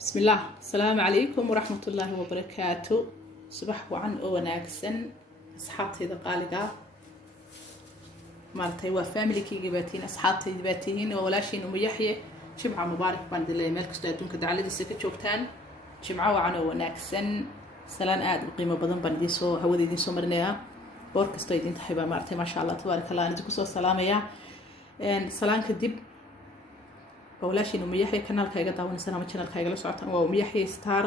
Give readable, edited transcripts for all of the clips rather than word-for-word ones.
بسم الله. السلام عليكم ورحمة الله وبركاته. صباح وعن وناكسن أصحابتي دقالقة مالتي وفاميلي كي جباتين أصحابتي جباتين وولاشين وميحية جمعة مبارك باند الله ملك استاذون كدعالي دي سكت شوكتان جمعة وعن وناكسن سلام آد القيمة بدن باندي سو هودي دي سو مرنيها بورك استاذين تحبا مالتي ما شاء الله تبارك الله نجيكو سو سلامية سلام كدب وولاشين وميحية kanaalkayga daawanaysan ama channelkayga la socotaan waa Umiyaxye Star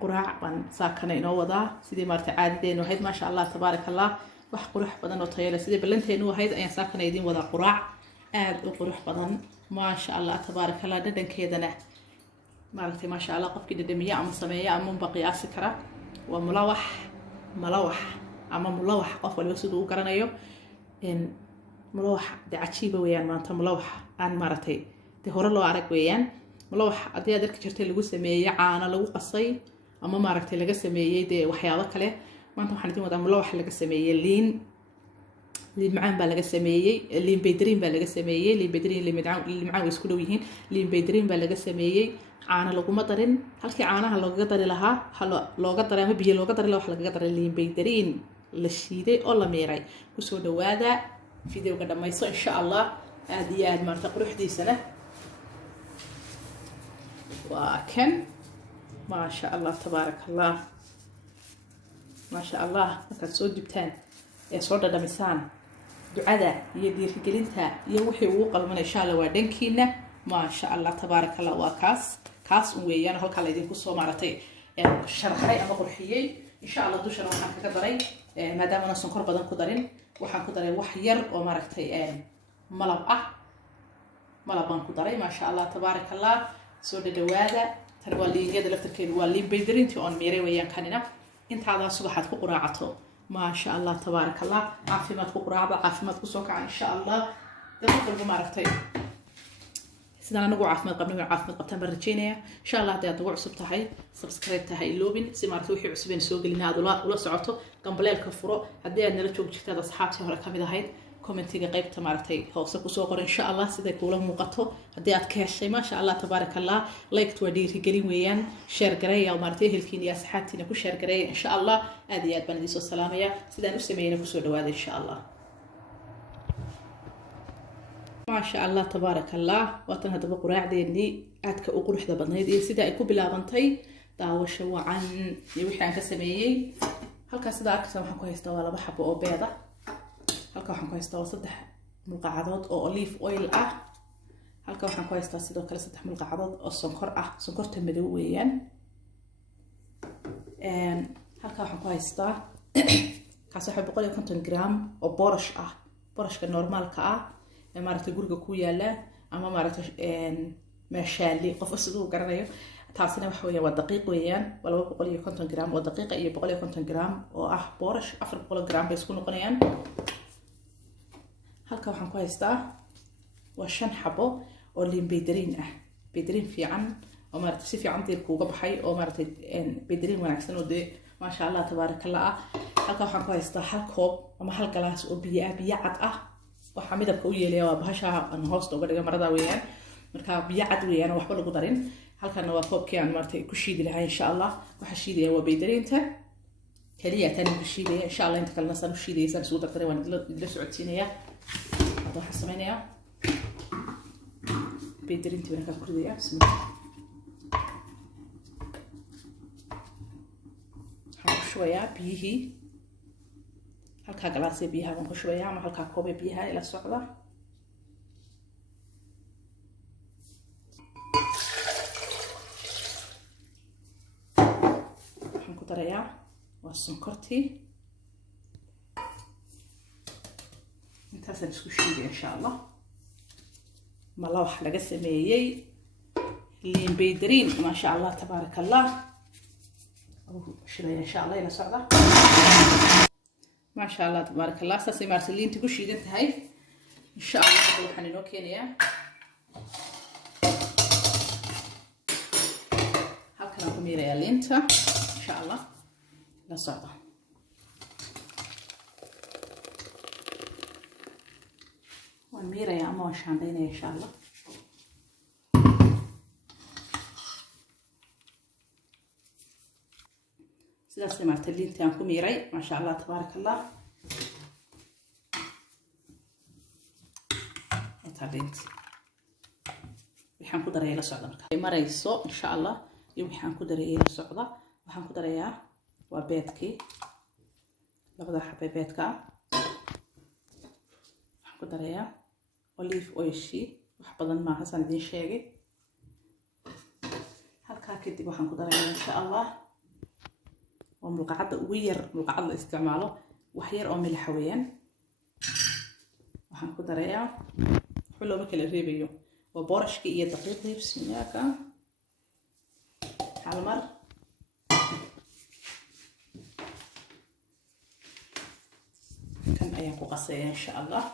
quraac baan saakana inoo wadaa sidii maartay caadideenu ahayd ma sha Allah tabarakallah wax qurux badan oo tayo leh sidii balanteenu ahayd ayaan saakana idin wadaa quraac aad u qurux badan ma sha Allah tabarakallah dhadhankeedana maartay ma sha Allah qofkii dhadhamiya ama sameeya ama baqiyaasi kara waa malawax ama mulawax qof walba sidoo uu garanayo in mulawax dacajiiba weeyaan maanta mulawax aan maartay hore loo arag weeyaan malawax hadii aad arki jirtay lagu sameeyay caano lagu qasay ama maaragtay laga sameeyay waxyaabo kale maanta waxaan idin wadaa malawax laga sameeyay liin macaan baa laga sameeyay liin beydrin baa laga sameeyay liin beydrin liin macaan way isku dhow yihiin liin beydrin baa laga sameeyay caano lagu ma darin halkii caanaha looga dari lahaa looga daray ama biyo looga dari lahaa wax laga daray liin beydrin la shiiday oo la meeray ku soo dhawaada fiidiyowga dhamayso insha Allah aad iyo aad maarta quruxdiisana وكن ما شاء الله تبارك الله ما شاء الله markaad soo dibtaan ee soo dhadhamisaan ducada iyo dhiirigelinta iyo wixii uu qalman insha Allah waa dhankiina ma sha Allah tabaaraka Allah waa kaas weeyaan halka la idin ku soo maaratay sharxay ama qurxiyay insha Allah dushana waxaan kaga daray maadaama aan sonkor badan ku darin waxaan ku daray wax yar oo maaragtay malab baan ku daray ma sha Allah tabaaraka Allah soo dhawaada tan waa liinyada laftarkeedu waa liin beydrintii on meeray weeyaan kanina intaada subaxaad ku quraacato ma sha Allah tabarakallah caafimaad ku quraacda caafimaad ku soo kaca insha Allah dadka walba maaragtay sidaan anagu caafimaad qabtaan baan rajeynaya insha Allah hadii aad ugu cusub tahay subscribe tahay loobin si maaragtay wixii cusub aan soo gelinaad ula socoto gambaleelka furo hadii aad nala joog jirtaad asxaabtii hore kamid ahayd commentiga qaybta maartay hoose ku soo qor insha Allah sida kuula muuqato hadii aad ka heshay ma sha Allah tabarakallah like to dhiiri gelin weeyaan share gareeya oo maartay helkiin iyo asxaabtiina ku share gareeya insha Allah aad iyo aad baan idin soo salaamaya sidaan u sameeyay ku soo dhawaada insha Allah ma sha Allah tabarakallah watan hadaba quraacdeeni aadka u quruxda badnayd iyo sida ay ku bilaabantay daawasho wacan iyo wixii aan ka sameeyay halkaas sida arkaysan waxaan ku haystaa waa laba xabo oo beeda halka waxaan ku haystaa 3 mulqacadood oo olive oil ah halka waxaan ku haystaa sidoo kale 3 mulqacadood oo sonkor ah sonkorta madow weeyaan halka waxaan ku haystaa kaas waxa 150 gram oo boorash ah boorashka normaalka ah ee maaragtay guriga ku yaala ama maaragtay meeshaali qof sidoo garanayo taasina waxa weeye waa daqiiq weeyaan waa 250 gram oo daqiiqa iyo 150 gram oo ah boorash 400 gram bay isku noqonayaan halka waxaan ku haystaa waa 5 xabo oo liin beydrin ah beydrin fiican oo maaragtay si fiican diirku uga baxay oo maaragtay beydrin wanaagsan oo ma sha Allah tabarakallah halka waxaan ku haystaa hal koob ama hal galaas oo biyo cad ah waxa midabka u yeelaya waa bahasha aan hoosta uga dhiga marada weeyaan marka biyo cad weeyaan waxba lagu darin halkana waa koobkii aan maaragtay ku shiidi lahaa insha Allah waxa shiidaya waa beydrinta kaliya tan ku shiidaya insha Allah inta kalena san shiidaysan soo dartay waan la socodsiinaya هذا حسمينيا بيدرين تبين كردية بسم الله حط شوية بيهي هلكا جلاسي بيها ونخ شوية مع هلكا كوبي بيها إلى الصعدة حنكتريا والسكرتي intaasaan isku shiiday insha Allah malawax laga sameeyay liin beydrin ma sha Allah tabarakallah oo shilay insha Allah ila socda ma sha Allah tabarakallah saasi martiliinti ku shiidan tahay insha Allah waxaan inoo keenayaa halkan ku miiraya liinta insha Allah ila socda ونميرة يا أما وشاندين إن شاء الله sidaas maartay liinta aan ku miiray ma sha Allah tabarakallah intaadinti waxaan ku daray la socda marka marayso insha Allah iyo waxaan ku daray la socda waxaan ku darayaa waa beedkii labada xabbe beedka waxaan ku darayaa olive oil wax badan ma hasan idin sheegay halka kadib waxaan ku darayaa insha Allah وملقعة وير ملقعة استعماله وحير أو ملح ويان وحن كده ريا حلو بكل الريبيو وبورش كي دقيق بسم الله كان على مر كان أيام قصير إن شاء الله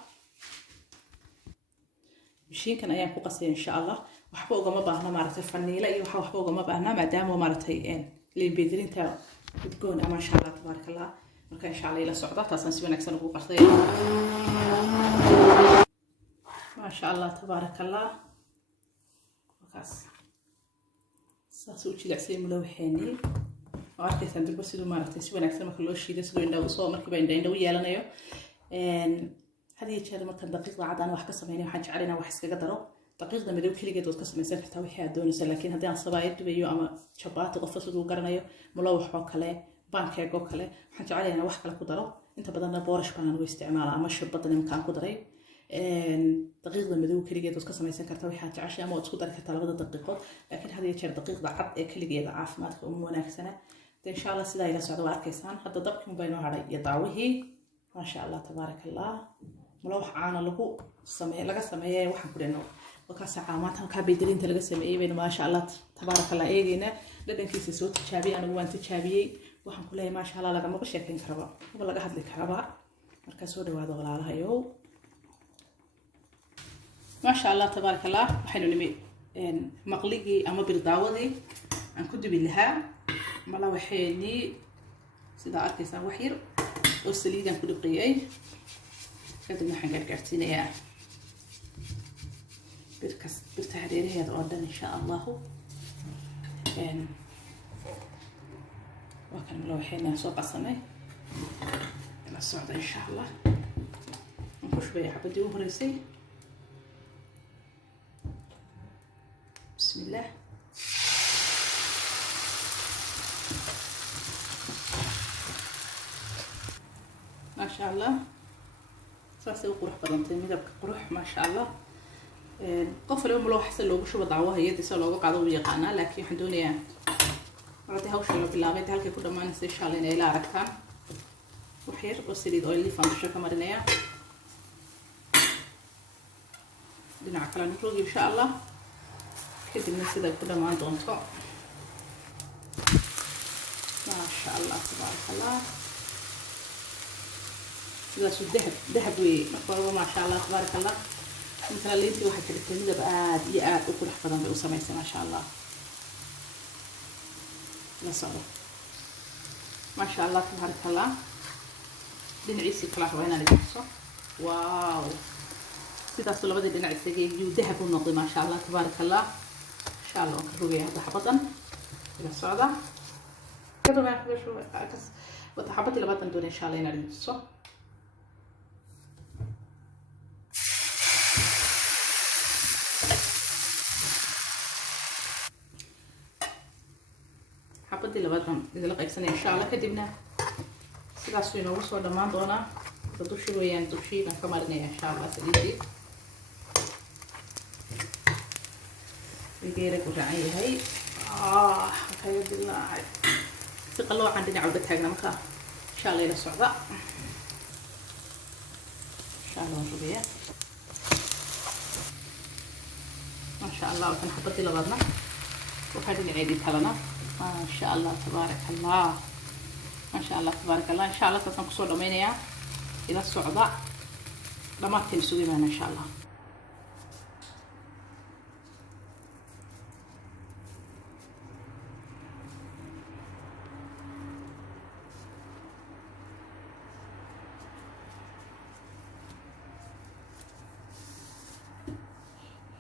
مشين كان أيام قصير إن شاء الله وحبوقة ما بهنا مرتي فنيلة وحبوقة ما بهنا ما دام ومرتين اللي بيدرين تاو تكون ما شاء الله تبارك الله marka insha Allah ila socda taasan si wanaagsan ugu qartay ma sha Allah tabarak Allah wakaas saasu jilicay mulawxeeni arkaysan dib sidoo maartay si wanaagsan marka loo shiiday sidoo indhaw soo markii indhaw yeelanayo hadii jeer marka daqiiqda cadaan wax ka sameeyay waxaan jecelahay wax iskaga daro daqiiqda madow kaligeed oo ka sameeysan kartaa wixii aad doonayso laakiin hadii aan sabaayad dubayo ama chapati qof sidoo garanayo mulawx oo kale pancake oo kale waxaan jecelahay wax kale ku daro inta badan boorash baan ugu isticmaalaa ama sharbada nimankaan ku daray daqiiqda madow kaligeed oo ka sameeysan kartaa wixii aad jeceshahay ama isku dari kartaa labada daqiiqood laakiin hadii jeer daqiiqda cad ee kaligeed caafimaadka u wanaagsana insha Allah sidaa ila socdo arkaysan hadda dabkii bayno haray iyo daawihii ma sha Allah tabarakallah mulawx caana lagu sameeyay laga sameeyay waxaan ku dhino وكاس عامات هم كابيدرين انت لقى سمعيه بين ما شاء الله تبارك الله ايجينا لدن كيس سو تجابي انا وانت تجابيي waxaan ku leeyahay ma sha Allah laga maqo sheekin karaba wala laga hadli karaba marka soo dhawaado walaalahayo ma sha Allah tabarak Allah waxaynu nimi maqligi ama birdaawadi aan ku dubi lahaa mala waxayni sida arkaysan wax yar oo saliidan ku dhaqiyay kadibna waxaan gargaarsiinayaa بالتحرير هذا أردن إن شاء الله وكان ملوحين سوق الصناي إلى الصعدة إن شاء الله نخش بيا حبدي وهريسي بسم الله ما شاء الله ساسي وقروح بدنتين مدبك قروح ما شاء الله قفل يوم لو حسن لو بشوف ضعوها هي دي لو قاعدة ويقانا لكن حدوني عادي هوش لو بالله هالك كل ما نسي شالين إلى ركان وحير وسيد أويلي فانتشر كمرنيا دنا عقلا نخرج إن شاء الله كده الناس ده كل ما عندهم طاق ما شاء الله تبارك الله إذا شو ذهب وي ما شاء الله تبارك الله مثلا اللي انت واحد تلتميده بقى دقيقة وكل حفظان بقى ما شاء الله لا صعب ما شاء الله تبارك الله دنعيسي كلا حوينا لجحصة واو سيدا سلوى بدي دنعيسي يو ذهب النقضي ما شاء الله تبارك الله إن شاء الله وكروبي هذا حفظان إلى الصعدة كده ما يحبش وتحبطي لبطن دون إن شاء الله ينعلم الصح حبتي لبعضهم إذا لقيت سنة إن شاء الله كدبنا سلاسل نورس ولا ما دونا تدوشي ويان تدوشي نكملنا إن شاء الله سليتي الجيرك وجعي هاي هاي بالله تقلوا عندنا عودة حقنا مكا إن شاء الله إلى الصعداء إن شاء الله نشوفها ما شاء الله وكان حبتي لبعضنا وهذه العيد تلنا ما شاء الله تبارك الله ما شاء الله تبارك الله إن شاء الله تصنع كسور دومينيا إلى الصعداء لما تنسوا بنا إن شاء الله